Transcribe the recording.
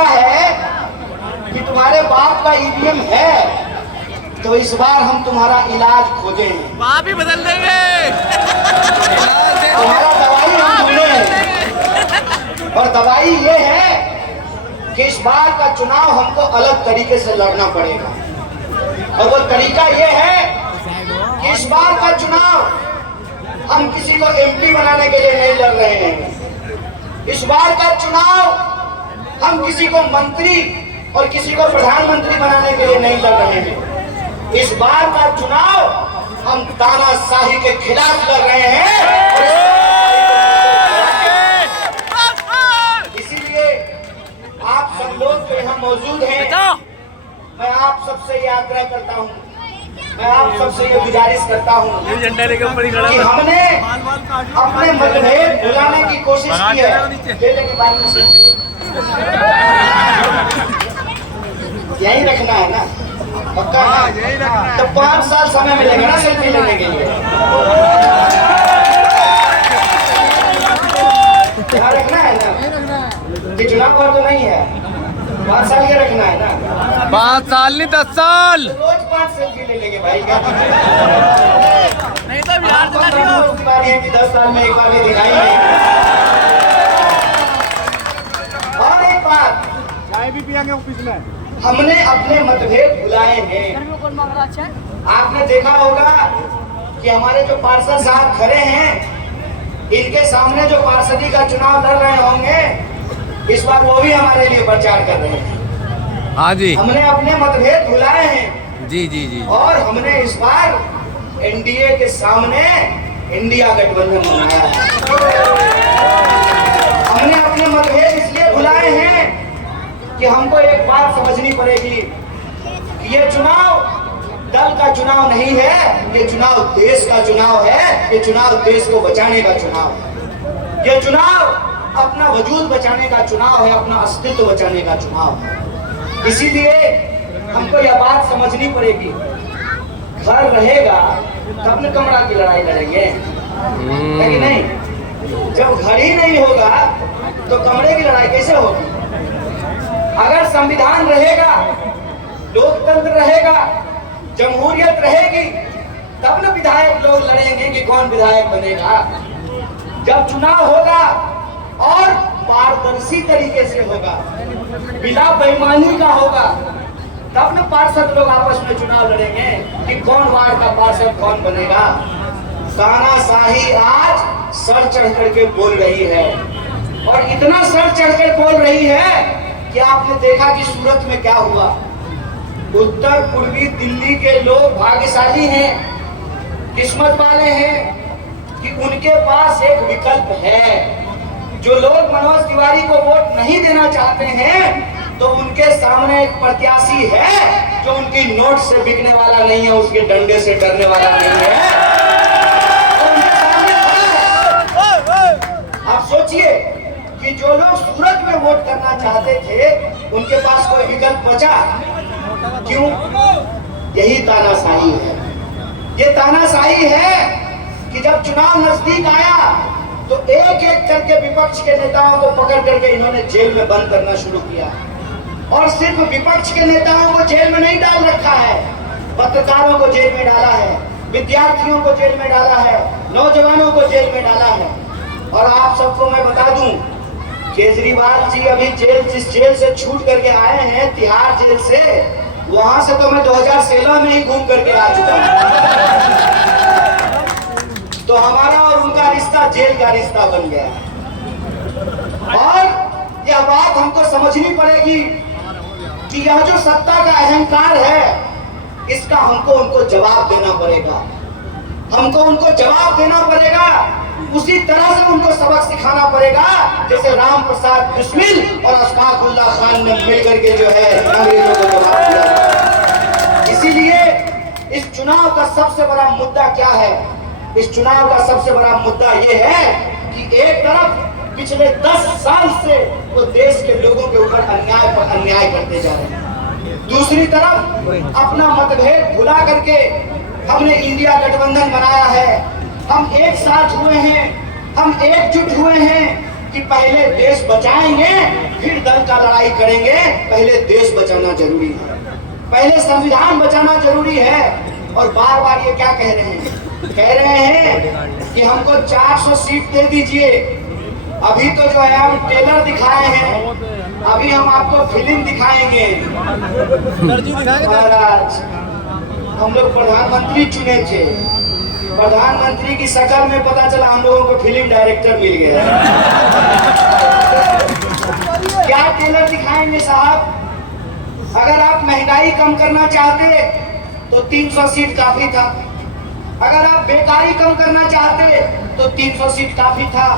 लगता है कि तुम्हारे बाप का ईवीएम है, तो इस बार हम तुम्हारा इलाज खोजें, बाप ही बदल देंगे, तुम्हारा दवाई हम ढूंढें। और दवाई ये है कि इस बार का चुनाव हमको अलग तरीके से लड़ना पड़ेगा। और वो तरीका ये है कि इस बार का चुनाव हम किसी को एमपी बनाने के लिए नहीं लड़ रहे हैं। इस बार का चुनाव हम किसी को मंत्री और किसी को प्रधानमंत्री बनाने के लिए नहीं लड़ रहे हैं। इस बार का चुनाव हम तानाशाही के खिलाफ लड़ रहे हैं। इसीलिए आप सब लोग जो यहाँ मौजूद हैं, मैं आप सबसे ये आग्रह करता हूँ, मैं आप सबसे ये गुजारिश करता हूँ कि हमने अपने मतभेद भुलाने की कोशिश की है। लेने की बात नहीं, यही रखना है ना, पक्का ना? तो 5 साल समय मिलेगा ना सेल्फी लेने के लिए। यहाँ रखना है ना, कि चुनाव पर तो नहीं है, 5 साल के रखना है ना। 5 साल नहीं 10 साल, रोज 5 सेल्फी ले लेंगे भाई, क्या नहीं तो बिहार की बात है कि 10 साल में एक बार भी दिखाई नहीं। और एक बात, चाय भी पियेंगे ऑफिस में। हमने अपने मतभेद भुलाए हैं। आपने देखा होगा कि हमारे जो पार्षद साहब खड़े हैं, इनके सामने जो पार्षदी का चुनाव लड़ रहे होंगे, इस बार वो भी हमारे लिए प्रचार कर रहे हैं। हाँ जी, हमने अपने मतभेद भुलाए हैं। जी जी जी, और हमने इस बार एनडीए के सामने इंडिया गठबंधन बनाया है। हमने अपने मतभेद इसलिए भुलाए हैं कि हमको एक बात समझनी पड़ेगी कि ये चुनाव दल का चुनाव नहीं है, ये चुनाव देश का चुनाव है। ये चुनाव देश को बचाने का चुनाव है। ये चुनाव अपना वजूद बचाने का चुनाव है, अपना अस्तित्व बचाने का चुनाव है। इसीलिए हमको यह बात समझनी पड़ेगी, घर रहेगा तब न कमरा की लड़ाई लड़ेंगे, है कि नहीं? जब घर ही नहीं होगा तो कमरे की लड़ाई कैसे होगी? अगर संविधान रहेगा, लोकतंत्र रहेगा, जमहूरियत रहेगी, तब न विधायक लोग लड़ेंगे कि कौन विधायक बनेगा। जब चुनाव होगा और पारदर्शी तरीके से होगा, बिना बेईमानी का होगा, तब न पार्षद लोग आपस में चुनाव लड़ेंगे कि कौन वार्ड का पार्षद कौन बनेगा। तानाशाही आज सर चढ़ करके बोल रही है, और इतना सर चढ़कर बोल रही है कि आपने देखा कि सूरत में क्या हुआ। उत्तर पूर्वी दिल्ली के लोग भाग्यशाली हैं, किस्मत वाले हैं कि उनके पास एक विकल्प है। जो लोग मनोज तिवारी को वोट नहीं देना चाहते हैं, तो उनके सामने एक प्रत्याशी है जो उनकी नोट से बिकने वाला नहीं है, उसके डंडे से डरने वाला नहीं है। आप सोचिए कि जो लोग सूरत में वोट करना चाहते थे, उनके पास कोई विकल्प बचा? क्यों? यही तानाशाही है। ये तानाशाही है कि जब चुनाव नजदीक आया तो एक एक करके विपक्ष के नेताओं को पकड़ करके इन्होंने जेल में बंद करना शुरू किया। और सिर्फ विपक्ष के नेताओं को जेल में नहीं डाल रखा है, पत्रकारों को जेल में डाला है, विद्यार्थियों को जेल में डाला है, नौजवानों को जेल में डाला है। और आप सबको मैं बता दूं, केजरीवाल जी अभी जिस जेल से छूट करके आए हैं, तिहाड़ जेल से, वहां से तो मैं 2016 में ही घूम करके आ चुका हूं। तो हमारा और उनका रिश्ता जेल का रिश्ता बन गया है। और यह बात हमको समझनी पड़ेगी कि यह जो सत्ता का अहंकार है, इसका हमको उनको जवाब देना पड़ेगा। हमको उनको जवाब देना पड़ेगा, उसी तरह से उनको सबक सिखाना पड़ेगा जैसे राम प्रसाद बिस्मिल और अशफाकुल्ला खान ने मिलकर के जो है अंग्रेजों को जवाब दिया। इसीलिए इस चुनाव का सबसे बड़ा मुद्दा क्या है? इस चुनाव का सबसे बड़ा मुद्दा यह है कि एक तरफ पिछले 10 साल से वो देश के लोगों के ऊपर अन्याय पर अन्याय करते जा रहे हैं, दूसरी तरफ अपना मतभेद भुला करके हमने इंडिया गठबंधन बनाया है। हम एक साथ हुए हैं, हम एकजुट हुए हैं कि पहले देश बचाएंगे फिर दल का लड़ाई करेंगे। पहले देश बचाना जरूरी है, पहले संविधान बचाना जरूरी है। और बार बार ये क्या कह रहे हैं कि हमको 400 सीट दे दीजिए। अभी तो जो है हम ट्रेलर दिखाए हैं, अभी हम आपको फिल्म दिखाएंगे। महाराज हम लोग प्रधानमंत्री चुने थे, प्रधानमंत्री की शक्ल में पता चला हम लोगों को फिल्म डायरेक्टर मिल गया। क्या ट्रेलर दिखाएंगे साहब? अगर आप महंगाई कम करना चाहते तो 300 सीट काफी था, अगर आप बेकारी कम करना चाहते तो 300 सीट काफी था।